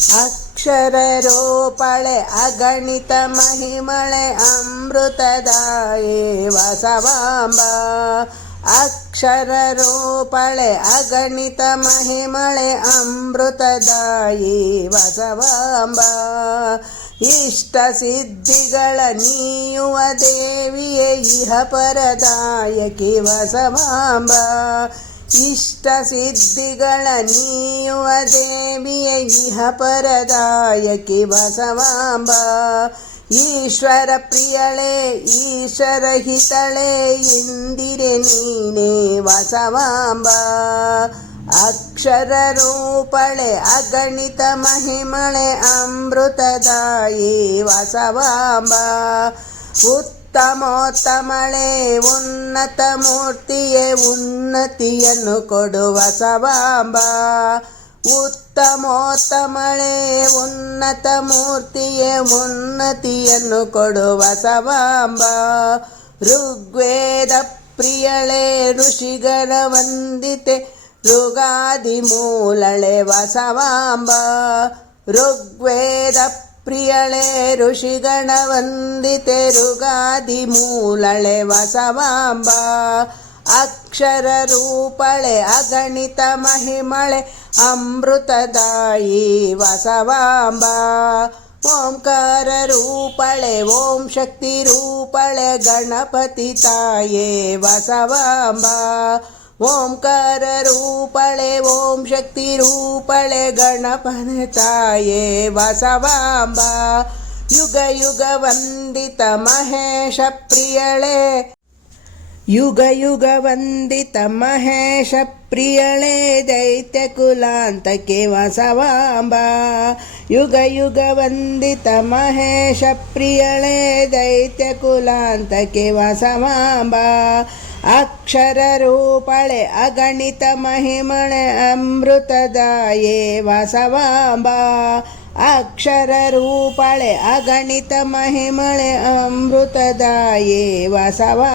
ಅಕ್ಷರರೋಪಳೆ, ಅಗಣಿತ ಮಹಿಮಳೆ, ಅಮೃತದಾಯೇ ವಸವಾಂಬ. ಅಕ್ಷರರೋಪಳೆ, ಅಗಣಿತ ಮಹಿಮಳೆ, ಅಮೃತದಾಯಿ ವಸವಾಂಬ. ಇಷ್ಟ ಸಿದ್ಧಿಗಳ ನೀಯುವ ದೇವಿಯೇ, ಇಹ ಪರದಾಯಕಿ ವಸವಾಂಬ. ಇಷ್ಟ ಸಿದ್ಧಿಗಳ ನೀಯುವ ದೇವಿಯ, ಇಹ ಪರದಾಯಕಿ ಬಸವಾಂಬ. ಈಶ್ವರ ಪ್ರಿಯಳೆ, ಈಶ್ವರ ಹಿತಳೆ, ಇಂದಿರೆ ನೀನೇ ಬಸವಾಂಬ. ಅಕ್ಷರ ರೂಪಳೆ, ಅಗಣಿತ ಮಹಿಮಳೆ, ಅಮೃತದಾಯಿ ವಸವಾಂಬ ಉತ್ತಮೋತ್ತಮಳೆ ಉನ್ನತ ಮೂರ್ತಿಯೇ ಉನ್ನತಿಯನ್ನು ಕೊಡುವ ಸವಾಂಬ. ಉತ್ತಮೋತ್ತಮಳೆ ಉನ್ನತ ಮೂರ್ತಿಯೇ ಉನ್ನತಿಯನ್ನು ಕೊಡುವ ಸವಾಂಬ. ಋಗ್ವೇದ ಪ್ರಿಯಳೆ ಋಷಿಗಳ ವಂದಿತೆ ಋಗಾದಿ ಮೂಲಳೆ ವಸವಾಂಬ ಋಗ್ವೇದ ಪ್ರಿಯಳೆ, ಋಷಿಗಣ ವಂದಿತೆ ಋಗಾದಿ ಮೂಲಳೆ ವಸವಾಂಬ. ಅಕ್ಷರ ರೂಪಳೆ, ಅಗಣಿತ ಮಹಿಮಳೆ, ಅಮೃತದಾಯಿ ವಸವಾಂಬ. ಓಂಕಾರ ರೂಪಳೆ, ಓಂ ಶಕ್ತಿ ರೂಪಳೆ, ಗಣಪತಿ ತಾಯೇ ವಸವಾಂಬ. ಓಂಕಾರ ರೂಪಳೆ, ಓಂ ಶಕ್ತಿ ರೂಪಳೆ, ಗಣಪನ ತಾಯೇ ವಸವಾಂಬ ಯುಗ ಯುಗ ವಂದಿತ ಮಹೇಶ ಪ್ರಿಯಳೆ. ಯುಗ ಯುಗ ವಂದಿತ ಮಹೇಶ ಪ್ರಿಯಳೆ, ದೈತ್ಯ ಕುಲಾಂತಕ್ಕೆ ವಾಸವಾಂಬ ಯುಗ ಯುಗ ವಂದಿತ ಮಹೇಶ ಪ್ರಿಯಳೆ, ದೈತ್ಯ ಕುಲಾಂತಕ್ಕೆ ವಸವಾಂಬ ಅಕ್ಷರ ರೂಪಳೆ ಅಗಣಿತ ಮಹಿಮಳೆ ಅಮೃತದಾಯೇ ವಸವಾಂಬ. ಅಕ್ಷರ ರೂಪಳೆ